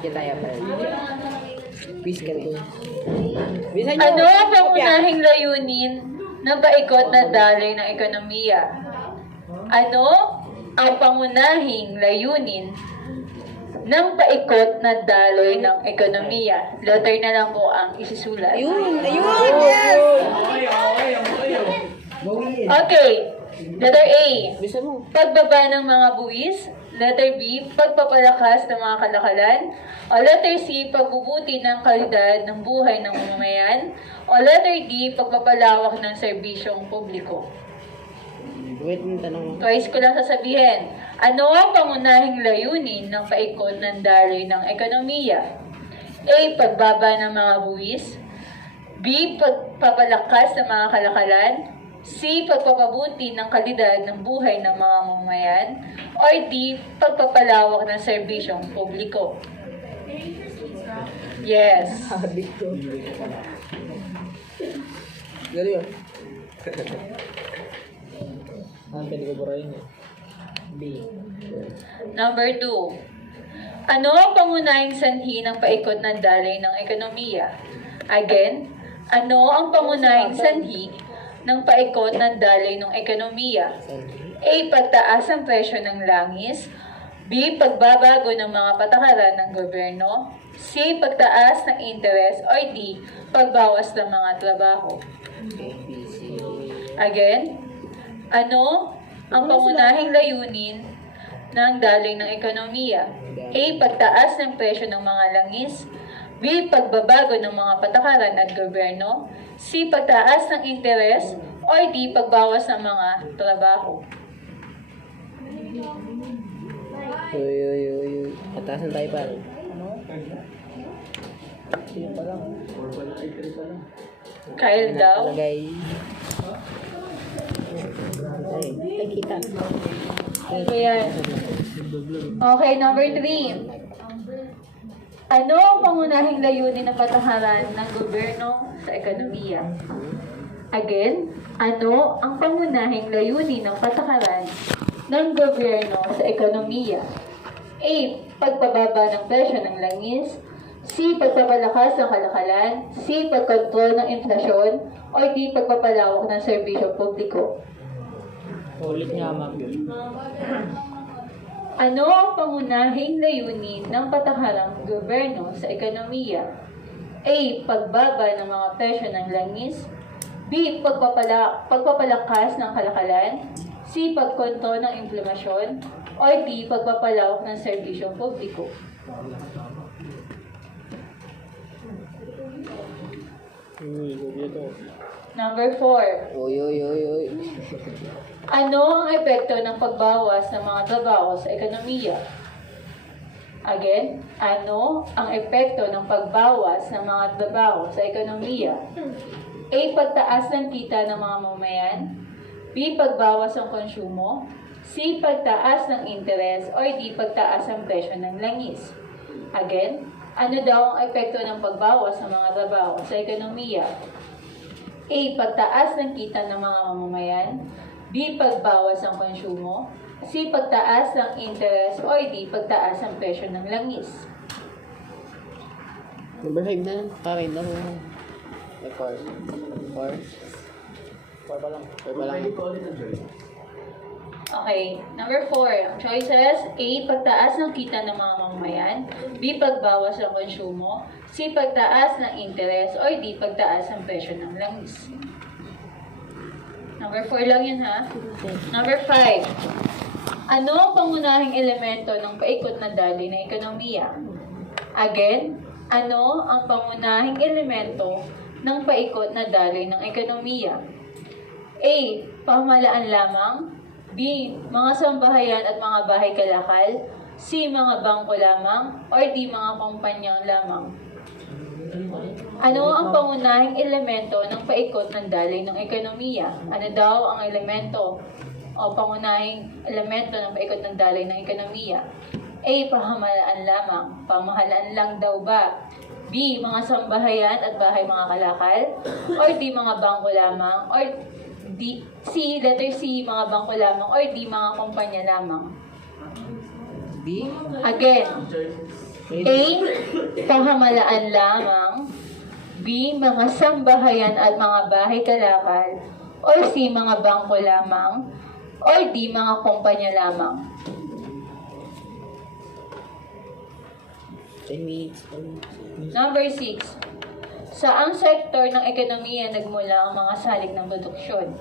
Kita tayo pa. Peace ka rin. Ano ang pangunahing layunin ng paikot na daloy ng ekonomiya? Ano ang pangunahing layunin ng paikot na daloy ng ekonomiya? Letter na lang po ang isusulat. Ayun! Yes! Okay. Letter A. Bisa mo. Pagbaba ng mga buwis. Letter B. Pagpapalakas ng mga kalakalan. O letter C. Pagbubuti ng kalidad ng buhay ng mamamayan. O letter D. Pagpapalawak ng serbisyong publiko. Wait, yung tanong mo. Twice ko lang sasabihin. Ano ang pangunahing layunin ng paikot ng daloy ng ekonomiya? A. Pagbaba ng mga buwis. B. Pagpapalakas ng mga kalakalan. C. Pagpapabuti ng kalidad ng buhay ng mga mamamayan. Or D. Pagpapalawak ng serbisyong publiko. Yes. Habit ko. Gari yun. Pwede ko burahin eh. B. Number 2. Ano ang pangunahing sanhi ng paikot ng daloy ng ekonomiya? Again, ano ang pangunahing sanhi ng paikot ng daloy ng ekonomiya? A. Pagtaas ng presyo ng langis. B. Pagbabago ng mga patakaran ng gobyerno. C. Pagtaas ng interes. Or D. Pagbawas ng mga trabaho. Again, ano ang pangunahing layunin ng daloy ng ekonomiya? A. Pagtaas ng presyo ng mga langis. B. Pagbabago ng mga patakaran at gobyerno. C. Pagtaas ng interes. Or D. Pagbawas ng mga trabaho. Uy. Atasan tayo pa. Kyle daw. Lagay. Ay, kita. Ano yan? Okay, number 3. Ano ang pangunahing layunin ng patakaran ng gobyerno sa ekonomiya? Again, ano ang pangunahing layunin ng patakaran ng gobyerno sa ekonomiya? A. Pagpababa ng presyo ng langis. C. Pagpapalakas ng kalakalan. C. Pagkontrol ng inflasyon. O D. Pagpapalawak ng serbisyo publiko. Ulit nga, ma'am. Ano ang pangunahing layunin ng patakarang gobyerno sa ekonomiya? A. Pagbaba ng mga presyo ng langis. B. Pagpapalakas ng kalakalan. C. Pagkontrol ng inflasyon. O D. Pagpapalawak ng serbisyong publiko. Number 4. Uy. Ano ang epekto ng pagbawas ng mga trabaho sa ekonomiya? Again, ano ang epekto ng pagbawas ng mga trabaho sa ekonomiya? A. Pagtaas ng kita ng mga mamamayan. B. Pagbawas ng konsumo. C. Pagtaas ng interes. Or D. Pagtaas ng presyo ng langis. Again, ano daw ang epekto ng pagbawas ng mga trabaho sa ekonomiya? A. Pagtaas ng kita ng mga mamamayan. B. Pagbawas ng konsumo. C. Pagtaas ng interes. O D. Pagtaas ng presyo ng langis. Number 5 na. Karin na mo. 4 pa lang. Okay, number 4. Ang choices, A. Pagtaas ng kita ng mga mamamayan. B. Pagbawas ng konsumo. C. Pagtaas ng interes. O D. Pagtaas ng presyo ng langis. Number 4 lang yun, ha? Number 5. Ano ang pangunahing elemento ng paikot na daloy ng ekonomiya? Again, ano ang pangunahing elemento ng paikot na daloy ng ekonomiya? A. Pamahalaan lamang. B. Mga sambahayan at mga bahay kalakal. C. Mga bangko lamang. Or D. Mga kumpanya lamang. Ano ang pangunahing elemento ng paikot ng daloy ng ekonomiya? Ano daw ang elemento o pangunahing elemento ng paikot ng daloy ng ekonomiya? A. Pamahalaan lamang. Pamahalaan lang daw ba? B. Mga sambahayan at bahay mga kalakal. Or D. Mga bangko lamang. Or D. C. Letter C. Mga bangko lamang. Or D. Mga kumpanya lamang. B? Again. A. Pahamalaan lamang. B. Mga sambahayan at mga bahay kalakal. Or C. Mga bangko lamang. Or D. Mga kumpanya lamang. 10 minutes. Number 6. Saang sektor ng ekonomiya nagmula ang mga salik ng produksyon?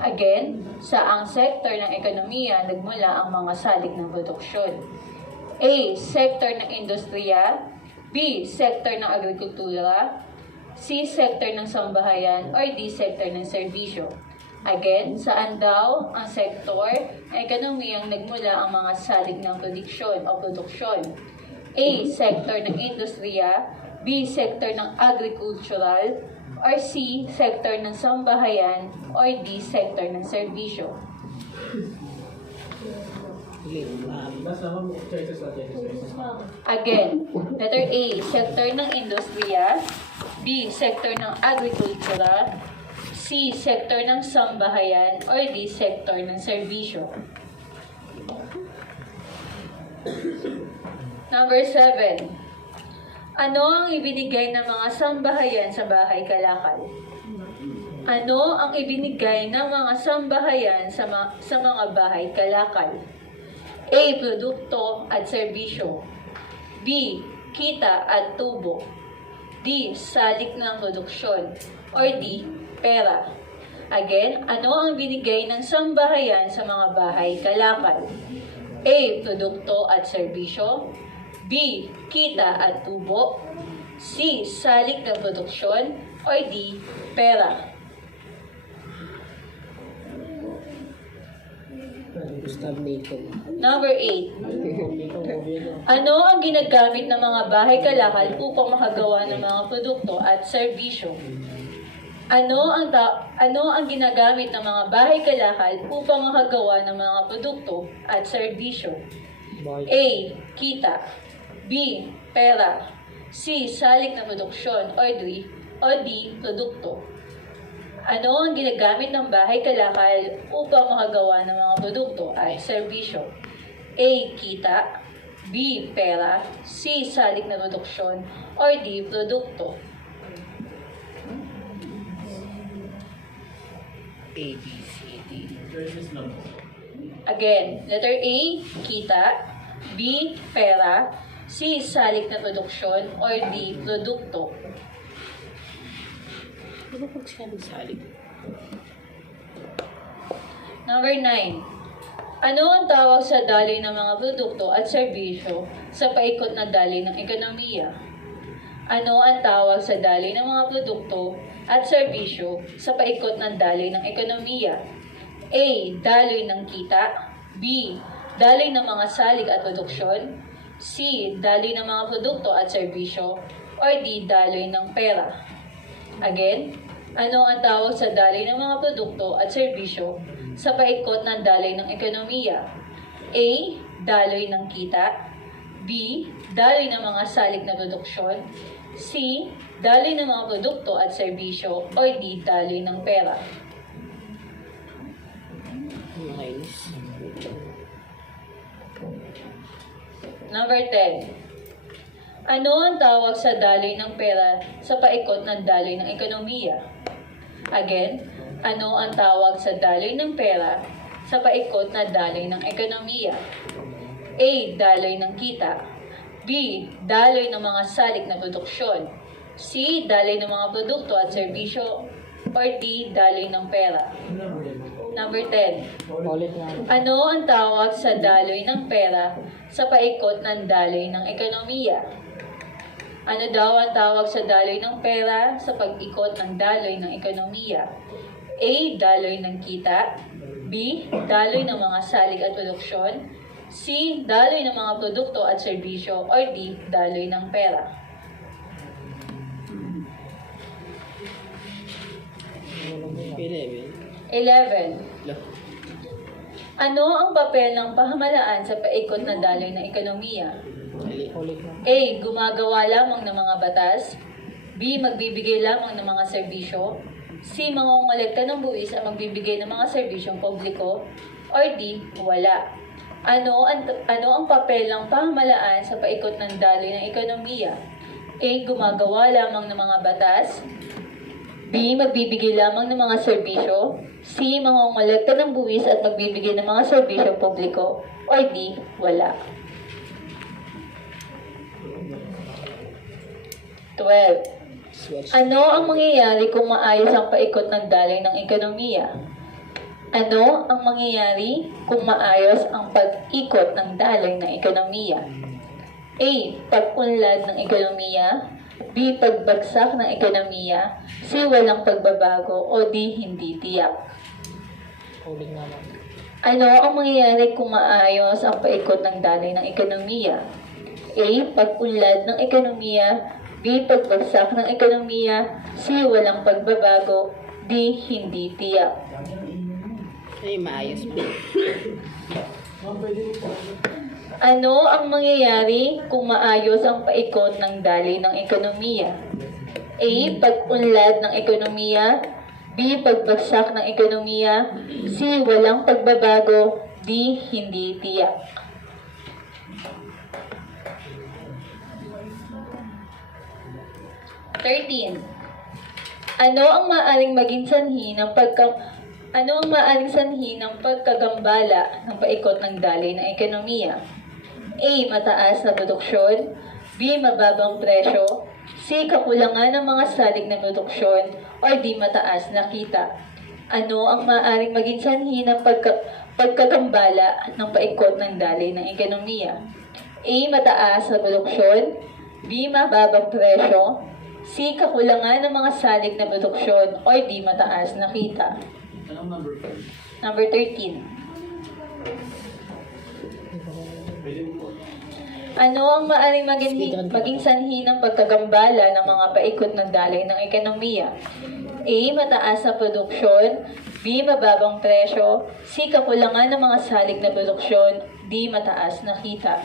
Again, saang sektor ng ekonomiya nagmula ang mga salik ng produksyon? A. Sektor ng industriya. B. Sektor ng agrikultura. C. Sektor ng sambahayan. Or D. Sektor ng serbisyo. Again, saan daw ang sektor ng ekonomiyang nagmula ang mga salik ng produksyon o produksyon? A. Sektor ng industriya. B. Sektor ng agricultural. Or C. Sektor ng sambahayan. Or D. Sektor ng serbisyo. Again, letter A. Sektor ng industriya. B. Sektor ng agrikultura. C. Sektor ng sambahayan. Or D. Sektor ng serbisyo. Number 7. Ano ang ibinigay ng mga sambahayan sa bahay kalakal? Ano ang ibinigay ng mga sambahayan sa mga bahay kalakal? A. Produkto at serbisyo. B. Kita at tubo. D. Salik ng produksyon. Or D. Pera. Again, ano ang binigay ng sambahayan sa mga bahay kalakal? A. Produkto at serbisyo. B. Kita at tubo. C. Salik ng produksyon. Or D. Pera. Gustav Bacon. Number 8. Ano ang ginagamit ng mga bahay kalakal upang makagawa ng mga produkto at serbisyo? Ano ang ginagamit ng mga bahay kalakal upang makagawa ng mga produkto at serbisyo? A. Kita. B. Pera. C. Salik na produksyon. Or D. Produkto. Ano ang ginagamit ng bahay kalakal upang makagawa ng mga produkto at serbisyo? A. Kita. B. Pera. C. Salik na produksyon. Or D. Produkto. A, B, C, D. Again, letter A. Kita. B. Pera. C. Salik na produksyon. Or D. Produkto. Ano pag sinabi salik? Number 9. Ano ang tawag sa daloy ng mga produkto at serbisyo sa paikot na daloy ng ekonomiya? Ano ang tawag sa daloy ng mga produkto at serbisyo sa paikot ng daloy ng ekonomiya? A. Daloy ng kita. B. Daloy ng mga salik at produksyon. C. Daloy ng mga produkto at serbisyo. Or D. Daloy ng pera. Again, ano ang tawag sa daloy ng mga produkto at serbisyo sa paikot ng daloy ng ekonomiya? A. Daloy ng kita. B. Daloy ng mga salik na produksyon. C. Daloy ng mga produkto at serbisyo. Or D. Daloy ng pera. Minus. Number 10. Ano ang tawag sa daloy ng pera sa paikot ng daloy ng ekonomiya? Again, ano ang tawag sa daloy ng pera sa paikot na daloy ng ekonomiya? A. Daloy ng kita. B. Daloy ng mga salik na produksyon. C. Daloy ng mga produkto at serbisyo. Or D. Daloy ng pera. Number 10. Ulit na. Ano ang tawag sa daloy ng pera sa paikot ng daloy ng ekonomiya? Ano daw ang tawag sa daloy ng pera sa pag-ikot ng daloy ng ekonomiya? A. Daloy ng kita. B. Daloy ng mga salik at produksyon. C. Daloy ng mga produkto at serbisyo. Or D. Daloy ng pera. 11. Ano ang papel ng pamahalaan sa paikot na daloy ng ekonomiya? Ulit na. A. Gumagawa lamang ng mga batas. B. Magbibigay lamang ng mga serbisyo. C. Mangongolekta ng buwis at magbibigay ng mga serbisyong publiko. Or D. Wala. Ano ang papel ng pamahalaan sa paikot ng daloy ng ekonomiya? A. Gumagawa lamang ng mga batas. B. Magbibigay lamang ng mga serbisyo. C. Mangongolekta ng buwis at magbibigay ng mga serbisyo publiko. Or D. Wala. 12. Ano ang mangyayari kung maayos ang paikot ng daloy ng ekonomiya? Ano ang mangyayari kung maayos ang pag-ikot ng daloy ng ekonomiya? A. Pag-unlad ng ekonomiya. B. Pagbagsak ng ekonomiya. C. Walang pagbabago. O D. Hindi tiyak. Ulit naman. Ano ang mangyayari kung maayos ang paikot ng daloy ng ekonomiya? A. Pag-unlad ng ekonomiya. B. Pagbagsak ng ekonomiya. C. Walang pagbabago. D. Hindi tiyak. Ay, maayos mo. Ano ang mangyayari kung maayos ang paikot ng daloy ng ekonomiya? A. Pag-unlad ng ekonomiya. B. Pagbagsak ng ekonomiya. C. Walang pagbabago. D. Hindi tiyak. Ano ang maaaring maging sanhi ng pagkagambala ng paikot ng daloy ng ekonomiya? A. Mataas na produksyon. B. Mababang presyo. C. Kakulangan ng mga salig na produksyon. Or D. Mataas na kita. Ano ang maaaring maging sanhi ng pagkagambala ng paikot ng daloy ng ekonomiya? A. Mataas na produksyon. B. Mababang presyo. C. Kakulangan ng mga salig na produksyon. Or D. Mataas na kita. Anong number 5? Number 13. Ano ang maaaring maging sanhi ng pagkagambala ng mga paikot ng daloy ng ekonomiya? A. Mataas na produksyon. B. Mababang presyo. C. Kakulangan ng mga salig na produksyon. D. Mataas na kita.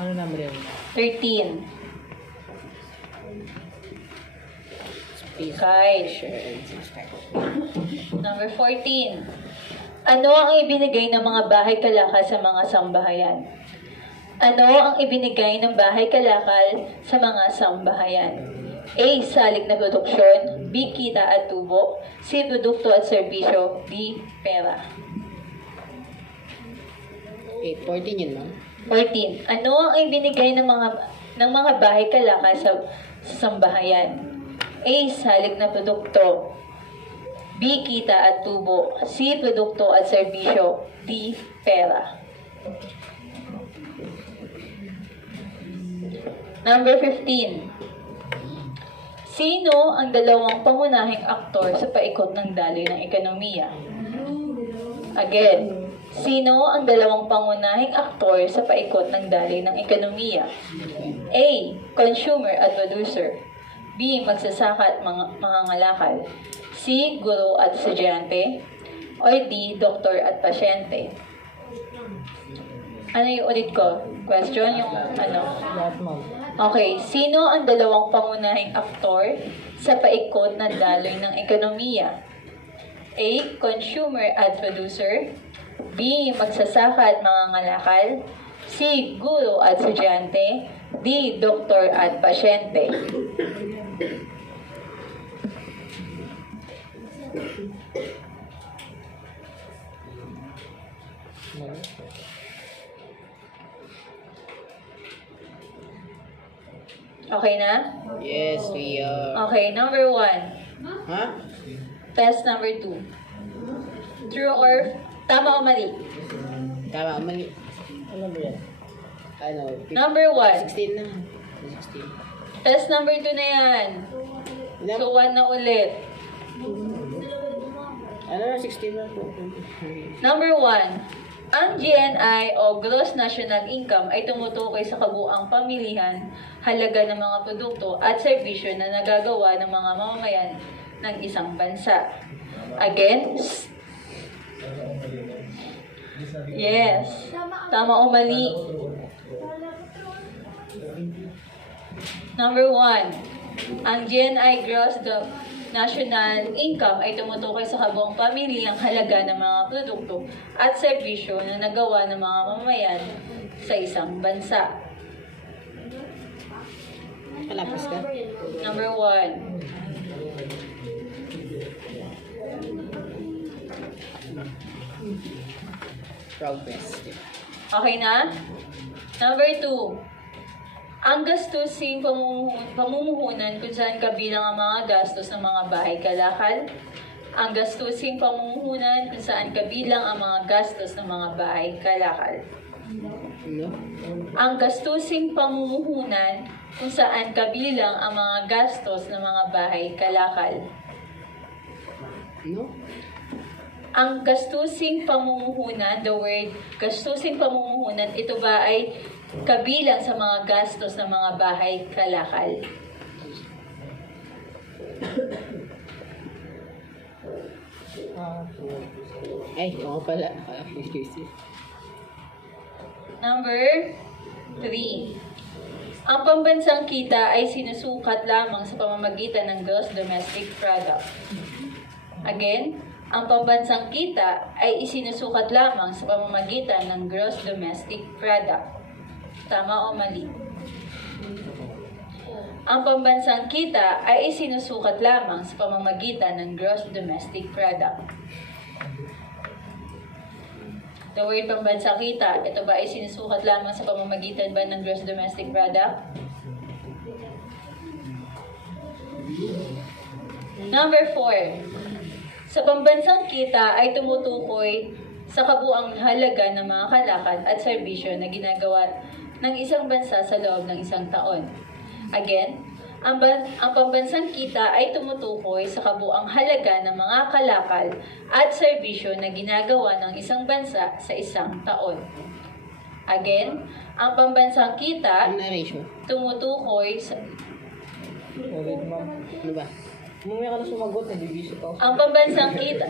Ano naman yan? 13. Kyle. Number 14. Ano ang ibinigay ng mga bahay kalakal sa mga sambahayan? Ano ang ibinigay ng bahay kalakal sa mga sambahayan? A. Salig na produksyon. B. Kita at tubo. C. Produkto at serbisyo. D. Pera. 14 yun, ma'am. 14. Ano ang ibinigay ng mga bahay kalakal sa sambahayan? A. Salig na produkto. B. Kita at tubo. C. Produkto at serbisyo. D. Pera. Number 15. Sino ang dalawang pangunahing aktor sa paikot ng daloy ng ekonomiya? Again, sino ang dalawang pangunahing aktor sa paikot ng daloy ng ekonomiya? A. Consumer at producer. B. Magsasaka at mangangalakal. C. Guro at estudyante. Or D. Doktor at pasyente. Ano yung ulit ko? Question? Yung ano? Lahat, ma'am. Okay. Sino ang dalawang pangunahing aktor sa paikot ng daloy ng ekonomiya? A. Consumer at producer. B. Magsasaka at mangangalakal. C. Guro at estudyante. D. Doktor at pasyente. Okay na? Yes, we are. Okay, number 1. Ha? Test number 2. True or tama o mali? Tama, mali. Ano ba yan? Ano? Number 1. 16 na. 16. Test number 2 na yan. So 1 na ulit. Ano na, 16 na po. Number 1. Ang GNI o Gross National Income ay tumutukoy sa kabuuang pamilihan, halaga ng mga produkto at serbisyo na nagagawa ng mga mamamayan ng isang bansa. Again, yes. Tama o mali? Number 1. Ang GNI national income ay tumutukoy sa kabuang pamilyang halaga ng mga produkto at serbisyo na nagawa ng mga mamamayan sa isang bansa. Kalapas ka. Number 1. Progress. Okay na? Number 2. Ang gastusing pamumuhunan kung saan kabilang ang mga gastos ng mga bahay kalakal. Ang gastusing pamumuhunan kung saan kabilang ang mga gastos ng mga bahay kalakal. No? Ang gastusing pamumuhunan kung saan kabilang ang mga gastos ng mga bahay kalakal. No? Ang gastusing pamumuhunan, the word gastusing pamumuhunan, ito ba ay kabilang sa mga gastos ng mga bahay kalakal? Ay, oo pala. Number 3. Ang pambansang kita ay sinusukat lamang sa pamamagitan ng gross domestic product. Again, ang pambansang kita ay isinusukat lamang sa pamamagitan ng gross domestic product. Tama o mali? Ang pambansang kita ay isinusukat lamang sa pamamagitan ng gross domestic product. The word pambansang kita, ito ba ay sinusukat lamang sa pamamagitan ba ng gross domestic product? Number 4. Sa pambansang kita ay tumutukoy sa kabuang halaga ng mga kalakal at serbisyo na ginagawa ng isang bansa sa loob ng isang taon. Again, ang pambansang kita ay tumutukoy sa kabuang halaga ng mga kalakal at serbisyo na ginagawa ng isang bansa sa isang taon. Again, ang pambansang kita Ang narration. tumutukoy sa Ulit, ma'am. Ano ba? Mamaya ka na sumagot, nabibisi pa ako. ang pambansang kita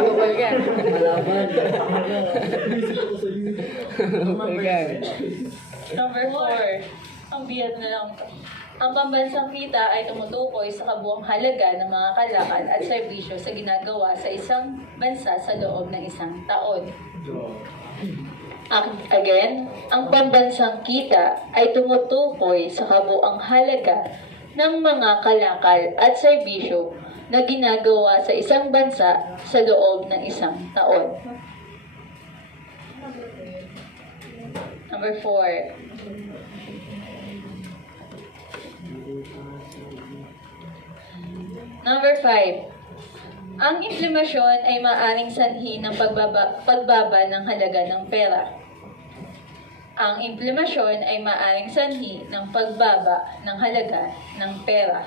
Upal ka. Malaman. Upal ka. Number 4. Ang biyat na lang to. Ang pambansang kita ay tumutukoy sa kabuang halaga ng mga kalakal at serbisyo sa ginagawa sa isang bansa sa loob ng isang taon. Again, ang pambansang kita ay tumutukoy sa kabuang halaga ng mga kalakal at serbisyo na ginagawa sa isang bansa sa loob ng isang taon. Number 4. Number 5. Ang inflasyon ay maaaring sanhi ng pagbaba ng halaga ng pera. Ang inflasyon ay maaaring sanhi ng pagbaba ng halaga ng pera.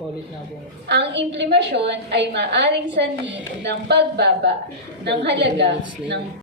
Ulit na po. Ang inflasyon ay maaaring sanhi ng pagbaba ng halaga ng